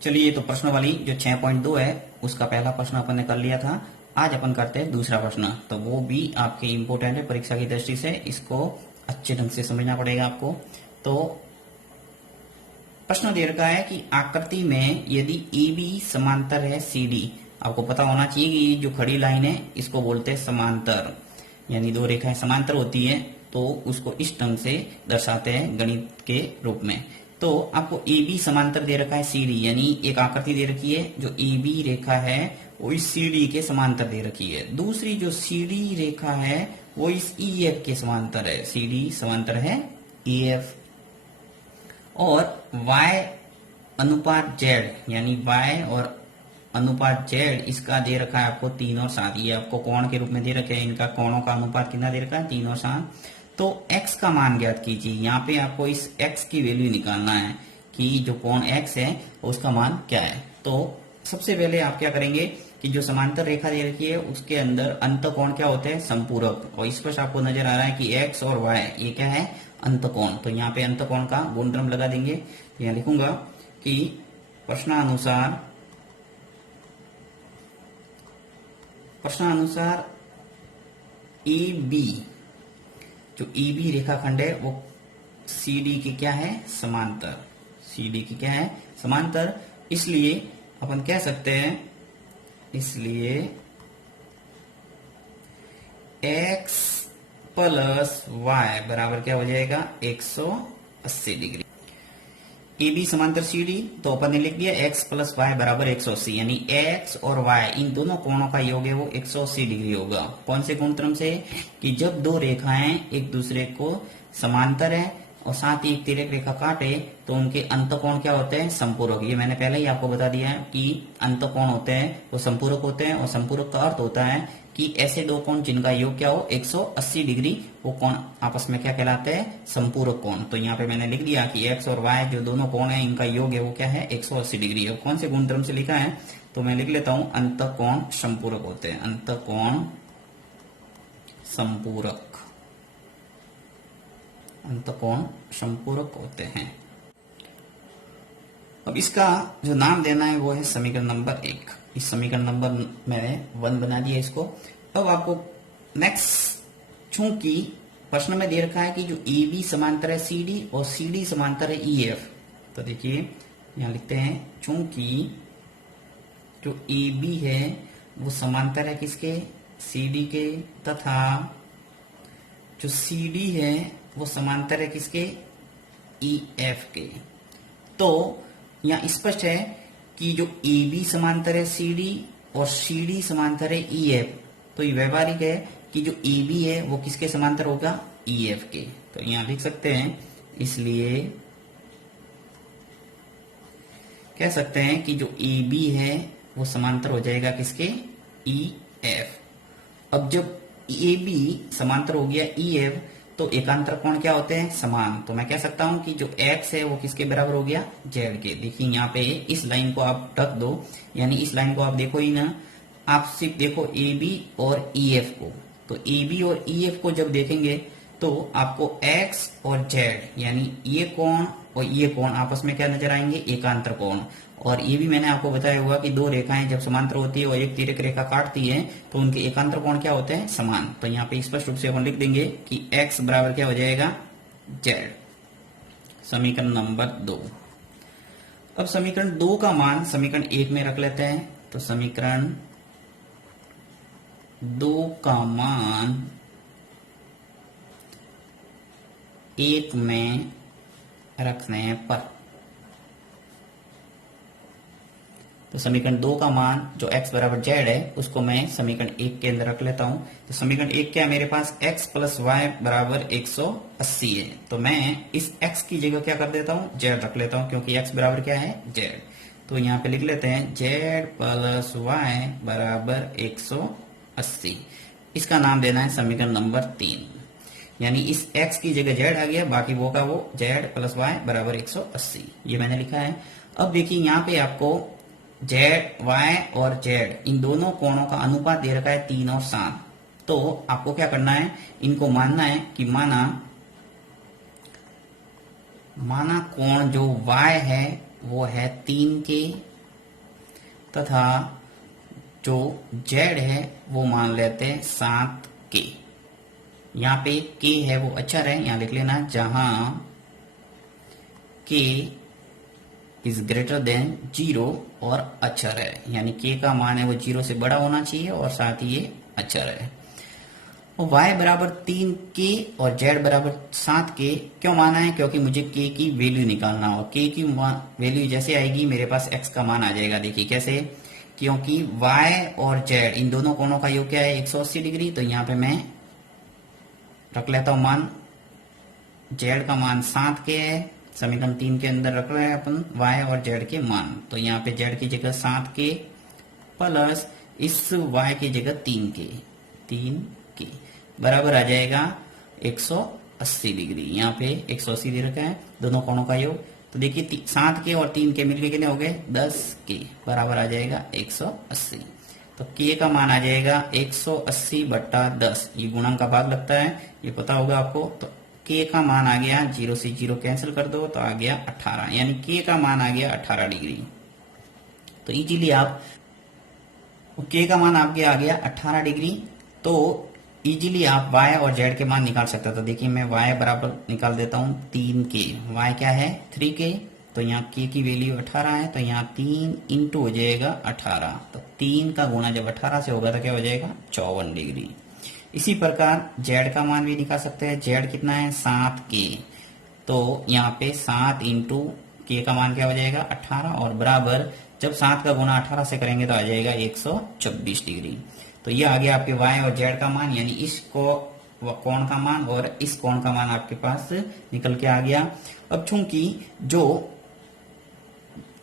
चलिए, तो प्रश्न वाली जो 6.2 है उसका पहला प्रश्न अपन ने कर लिया था। आज अपन करते हैं दूसरा प्रश्न, तो वो भी आपके इम्पोर्टेंट है परीक्षा की दृष्टि से, इसको अच्छे ढंग से समझना पड़ेगा आपको। तो प्रश्न दे रखा है कि आकृति में यदि ए बी समांतर है सी डी, आपको पता होना चाहिए कि जो खड़ी लाइन है इसको बोलते हैं समांतर, यानी दो रेखाएं समांतर होती है तो उसको इस ढंग से दर्शाते हैं गणित के रूप में। तो आपको ए बी समांतर दे रखा है सी डी, यानी एक आकृति दे रखी है जो ए बी रेखा है वो इस सी डी के समांतर दे रखी है। दूसरी जो सी डी रेखा है वो इस ई एफ के समांतर है, सी डी समांतर है ई एफ। और y अनुपात z, यानी y और अनुपात z इसका दे रखा है आपको 3 और 7, ये आपको कोण के रूप में दे रखे हैं। इनका कोणों का अनुपात कितना दे रखा है, 3 और 7। तो x का मान ज्ञात कीजिए। यहाँ पे आपको इस x की वैल्यू निकालना है कि जो कोण x है उसका मान क्या है। तो सबसे पहले आप क्या करेंगे कि जो समांतर रेखा दे रखी है उसके अंदर अंतःकोण क्या होते हैं, संपूरक। और स्पष्ट आपको नजर आ रहा है कि x और y ये क्या है, अंतःकोण। तो यहाँ पे अंतःकोण का गुणधर्म लगा देंगे। तो यहाँ लिखूंगा कि प्रश्नानुसार ए बी, जो ए बी रेखाखंड है वो सी डी की क्या है, समांतर। सी डी की क्या है, समांतर। इसलिए अपन कह सकते हैं, इसलिए x प्लस वाई बराबर क्या हो जाएगा, 180 डिग्री। ए बी समांतर सी डी, तो अपन ने लिख दिया x प्लस वाई बराबर 180, यानी x और y इन दोनों कोणों का योग है वो 180 डिग्री होगा। कौन से गुणधर्म से, कि जब दो रेखाएं एक दूसरे को समांतर है और साथ ही एक तिर्यक रेखा काटे तो उनके अंतःकोण क्या होते हैं, संपूरक। ये मैंने पहले ही आपको बता दिया है कि अंतःकोण होते हैं वो संपूरक होते हैं, और संपूरक का अर्थ होता है कि ऐसे दो कोण जिनका योग क्या हो 180 डिग्री, वो कोण आपस में क्या कहलाते हैं, संपूरक कोण। तो यहाँ पे मैंने लिख दिया कि x और y जो दोनों कोण है इनका योग है वो क्या है, 180 डिग्री। और कौन से गुणधर्म से लिखा है, तो मैं लिख लेता हूं, अंतःकोण संपूरक होते हैं, अंतःकोण संपूरक, अंतःकोण संपूरक होते हैं। अब इसका जो नाम देना है वो है समीकरण नंबर 1। इस समीकरण नंबर मैंने 1 बना दिया इसको। अब आपको नेक्स्ट, चूंकि प्रश्न में दे रखा है कि जो ए बी समांतर है सी डी और सी डी समांतर है ई एफ, तो देखिए यहां लिखते हैं, चूंकि जो ए बी है वो समांतर है किसके, सी डी के, तथा जो सी डी है वो समांतर है किसके, ई एफ के। तो यहाँ स्पष्ट है कि जो ए बी समांतर है सी डी और सी डी समांतर है ई एफ, तो ये व्यवहारिक है कि जो ए बी है वो किसके समांतर होगा, ई एफ के। तो यहाँ लिख सकते हैं, इसलिए कह सकते हैं कि जो ए बी है वो समांतर हो जाएगा किसके, ई एफ। अब जब ए बी समांतर हो गया ई एफ, तो एकांतर कोण क्या होते हैं, समान। तो मैं कह सकता हूं कि जो x है वो किसके बराबर हो गया, z के। देखिए यहाँ पे इस लाइन को आप ढक दो, यानी इस लाइन को आप देखो ही ना, आप सिर्फ देखो ए बी और ई एफ को। तो ए बी और ई एफ को जब देखेंगे तो आपको x और z, यानी ये कोण और ये कोण आपस में क्या नजर आएंगे, एकांतर कोण। और ये भी मैंने आपको बताया होगा कि दो रेखाएं जब समांतर होती है और एक तिर्यक रेखा काटती है तो उनके एकांतर कोण क्या होते हैं, समान। तो यहाँ पे स्पष्ट रूप से अपन लिख देंगे कि x बराबर क्या हो जाएगा, z। समीकरण नंबर 2। अब समीकरण 2 का मान समीकरण 1 में रख लेते हैं। तो समीकरण 2 का मान 1 में रखने पर, तो समीकरण 2 का मान जो x बराबर z है उसको मैं समीकरण 1 के अंदर रख लेता हूं। तो समीकरण 1 क्या है मेरे पास, x प्लस वाई बराबर 180 है। तो मैं इस x की जगह क्या कर देता हूं, z रख लेता हूं, क्योंकि x बराबर क्या है, z। तो यहाँ पे लिख लेते हैं z प्लस वाई बराबर 180। इसका नाम देना है समीकरण नंबर 3, यानी इस x की जगह z आ गया, बाकी वो का वो z प्लस वाई बराबर 180, ये मैंने लिखा है। अब देखिए यहाँ पे आपको z, y और z इन दोनों कोणों का अनुपात दे रखा है 3 और 7। तो आपको क्या करना है, इनको मानना है कि माना कोण जो y है वो है 3 के तथा जो z है वो मान लेते हैं 7k। यहाँ पे k है वो अक्षर है, यहाँ लिख लेना जहां k इज ग्रेटर देन 0 और अक्षर है, यानी k का मान है वो 0 से बड़ा होना चाहिए और साथ ही ये अक्षर है। और y बराबर 3k और z बराबर 7k क्यों माना है? क्योंकि मुझे k की वैल्यू निकालना हो। k की वैल्यू जैसे आएगी मेरे पास x का मान आ जाएगा। देखिए कैसे, क्योंकि y और z इन दोनों कोणों का योग क्या है 180 डिग्री। तो यहाँ पे मैं रख लेता हूं मान, z का मान 7k है, समीकरण 3 के अंदर रख रहे हैं अपन y और z के मान। तो यहाँ पे z की जगह 7k प्लस इस y की जगह 3k बराबर आ जाएगा 180 डिग्री। यहाँ पे 180 दे रखा है, दोनों कोणों का योग। तो देखिए 7k और 3k मिलके कितने हो गए 10k बराबर आ जाएगा 180। तो k का मान आ जाएगा 180 बट्टा 10, ये गुणन का भाग लगता है, ये पता होगा आपको। तो k का मान आ गया, 0 से 0 कैंसिल कर दो तो आ गया 18, यानी k का मान आ गया 18 डिग्री। तो इजीली आप k का मान आपके आ गया 18 डिग्री। तो इजीली आप y और z के मान निकाल सकते हो। तो देखिए मैं y बराबर निकाल देता हूं 3k, y क्या है 3k, तो यहाँ k की वैल्यू 18 है, तो यहाँ 3 इंटू हो जाएगा 18। तो 3 का गुणा जब 18 से होगा तो क्या हो जाएगा 54 डिग्री। इसी प्रकार z का मान भी निकाल सकते हैं। z कितना है 7k, तो यहाँ पे 7 इंटू k का मान क्या हो जाएगा 18 और बराबर जब 7 का गुणा 18 से करेंगे तो आ जाएगा 124 डिग्री। तो ये आ गया आपके y और z का मान, यानी इस कोण का मान और इस कोण का मान आपके पास निकल के आ गया। अब चूंकि जो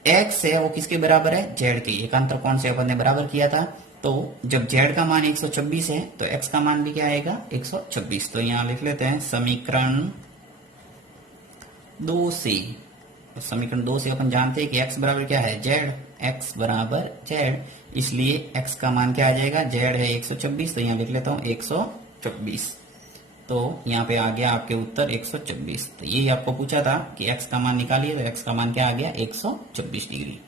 x है वो किसके बराबर है z के, एकांतर कोण से अपन ने बराबर किया था। तो जब z का मान 124 है तो x का मान भी क्या आएगा 124। तो यहाँ लिख लेते हैं समीकरण 2 से, तो समीकरण 2 से अपन जानते हैं कि x बराबर क्या है z, x बराबर z, इसलिए x का मान क्या आ जाएगा z है 124, तो यहाँ लिख लेता हूँ 124। तो यहाँ पे आ गया आपके उत्तर 124। तो यही आपको पूछा था कि x का मान निकालिए, तो x का मान क्या आ गया 124 डिग्री।